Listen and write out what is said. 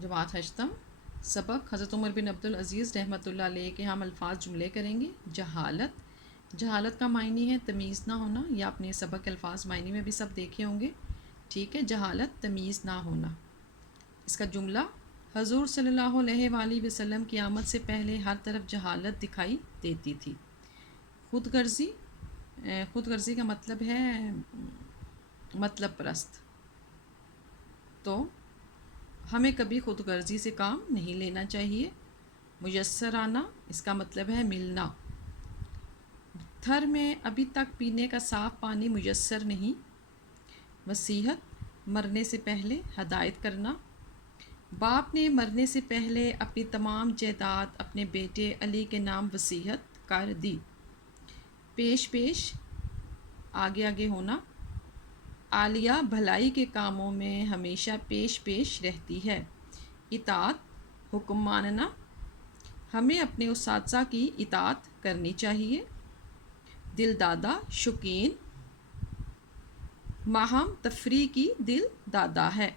جماعت ہشتم سبق حضرت عمر بن عبدالعزیز رحمۃ اللہ علیہ کے ہم الفاظ جملے کریں گے۔ جہالت کا معنی ہے تمیز نہ ہونا، یا اپنے سبق کے الفاظ معنی میں بھی سب دیکھے ہوں گے، ٹھیک ہے۔ جہالت تمیز نہ ہونا۔ اس کا جملہ، حضور صلی اللہ علیہ وآلہ وسلم کی آمد سے پہلے ہر طرف جہالت دکھائی دیتی تھی۔ خود غرضی کا مطلب ہے مطلب پرست، تو ہمیں کبھی خود غرضی سے کام نہیں لینا چاہیے۔ میسر آنا، اس کا مطلب ہے ملنا۔ تھر میں ابھی تک پینے کا صاف پانی میسر نہیں۔ وصیت، مرنے سے پہلے ہدایت کرنا۔ باپ نے مرنے سے پہلے اپنی تمام جائیداد اپنے بیٹے علی کے نام وصیت کر دی۔ پیش آگے آگے ہونا۔ عالیہ بھلائی کے کاموں میں ہمیشہ پیش رہتی ہے۔ اطاعت، حکم ماننا، ہمیں اپنے اساتذہ کی اطاعت کرنی چاہیے۔ دل دادا، شوقین، ماہم تفریح کی دل دادا ہے۔